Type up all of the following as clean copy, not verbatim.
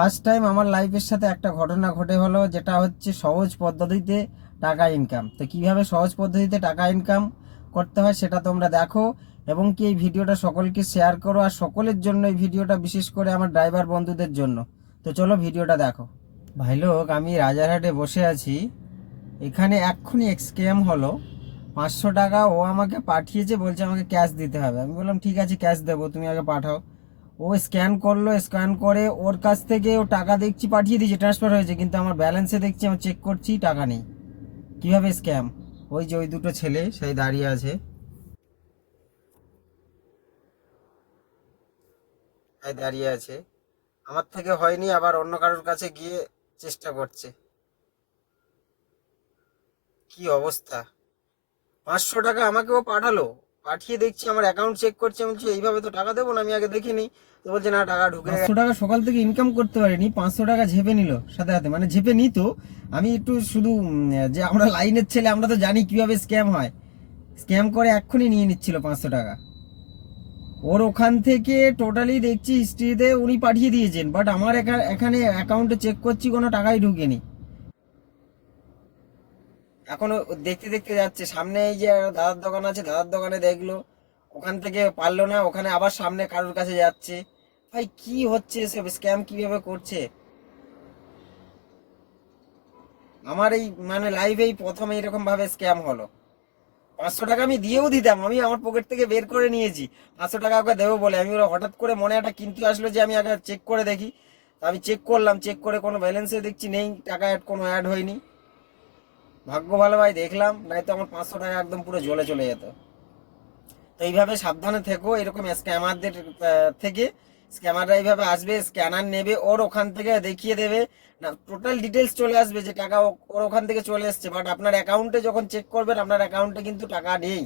First time আমার লাইফের সাথে একটা ঘটনা ঘটে হলো, যেটা হচ্ছে সহজ পদ্ধতিতে টাকা ইনকাম। তো কিভাবে সহজ পদ্ধতিতে টাকা ইনকাম করতে হয় সেটা তোমরা দেখো, এবং কি এই ভিডিওটা সকলকে শেয়ার করো, আর সকলের জন্য এই ভিডিওটা, বিশেষ করে আমার ড্রাইভার বন্ধুদের জন্য। তো চলো ভিডিওটা দেখো। ভাই লোক, আমি রাজারহাটে বসে আছি। এখানে এক্ষুনি স্ক্যাম হলো। 500 টাকা ও আমাকে পাঠিয়েছে, বলছে আমাকে ক্যাশ দিতে হবে। আমি বললাম ঠিক আছে, ক্যাশ দেবো, তুমি আগে পাঠাও। ও স্ক্যান করলো, স্ক্যান করে ওর কাছ থেকে ও টাকা দেখছি পাঠিয়ে দিয়েছে, ট্রান্সফার হয়েছে, কিন্তু আমার ব্যালেন্সে দেখছি, আমি চেক করছি টাকা নেই। কিভাবে স্ক্যাম? ওই যে ওই দুটো ছেলে সেই দাঁড়িয়ে আছে, এই দাঁড়িয়ে আছে। আমার থেকে হয়নি, আবার অন্য কারোর কাছে গিয়ে চেষ্টা করছে। কি অবস্থা! 500 টাকা আমাকে ও পাঠালো, পাঠিয়ে দেখছি আমার অ্যাকাউন্ট চেক করছে। আমি বলছি এইভাবে তো টাকা দেবো না, আমি আগে দেখিনি। তো বলছে না, টাকা ঢুকে গেছে। 500 টাকা সকাল থেকে ইনকাম করতে পারিনি, 500 টাকা ঝেপে নিল সাথে সাথে, মানে ঝেপে নিত। আমি একটু শুধু যে আমরা লাইনের ছেলে, আমরা তো জানি কিভাবে স্ক্যাম হয়। স্ক্যাম করে এক্ষুনি নিয়ে নিচ্ছিল 500 টাকা। ওর ওখান থেকে টোটালি দেখছি হিস্ট্রিতে উনি পাঠিয়ে দিয়েছেন, বাট আমার এখানে অ্যাকাউন্টে চেক করছি, কোনো টাকাই ঢুকেনি। এখনো দেখতে দেখতে যাচ্ছে সামনে, এই যে দাদার দোকান আছে, দাদার দোকানে দেখলো, ওখান থেকে পারলো না, ওখানে আবার সামনে কারোর কাছে যাচ্ছে। ভাই কি হচ্ছে এসব, স্ক্যাম কিভাবে করছে! আমার এই মানে লাইভেই প্রথম এইরকম ভাবে স্ক্যাম হলো। 500 টাকা আমি দিয়েও দিতাম, আমি আমার পকেট থেকে বের করে নিয়েছি 500 টাকা ওকে দেবো বলে। আমি ওরা হঠাৎ করে মনে একটা কিন্তু আসলো যে আমি আগে চেক করে দেখি। তা আমি চেক করলাম, চেক করে কোনো ব্যালেন্সে দেখছি নেই, টাকা কোনো অ্যাড হয়নি। ভাগ্য ভালো ভাই দেখলাম, নাই তো আমার 500 টাকা একদম পুরো জলে চলে যেত। তো এইভাবে সাবধানে থেকো এরকম স্ক্যামারদের থেকে। স্ক্যামাররা এইভাবে আসবে, স্ক্যানার নেবে, ওর ওখান থেকে দেখিয়ে দেবে, না টোটাল ডিটেলস চলে আসবে যে টাকা ওর ওখান থেকে চলে এসছে, বাট আপনার অ্যাকাউন্টে যখন চেক করবেন, আপনার অ্যাকাউন্টে কিন্তু টাকা নেই,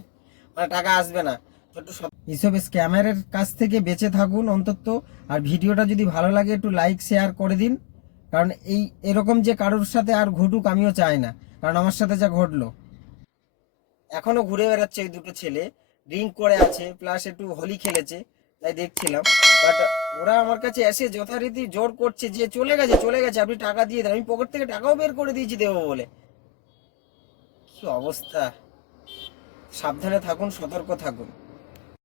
মানে টাকা আসবে না। তো একটু এইসব স্ক্যামারের কাছ থেকে বেঁচে থাকুন অন্তত। আর ভিডিওটা যদি ভালো লাগে একটু লাইক শেয়ার করে দিন, কারণ এরকম যে কারোর সাথে আর ঘটুক আমিও চাই না, কারণ আমার সাথে যা ঘটলো। এখনো ঘুরে বেড়াচ্ছে ওই দুটো ছেলে, ড্রিঙ্ক করে আছে, প্লাস একটু হোলি খেলেছে, তাই দেখছিলাম। বাট ওরা আমার কাছে এসে যথারীতি জোর করছে যে চলে গেছে, চলে গেছে, আপনি টাকা দিয়ে দেন। আমি পকেট থেকে টাকাও বের করে দিয়েছি দেবো বলে। কি অবস্থা! সাবধানে থাকুন, সতর্ক থাকুন।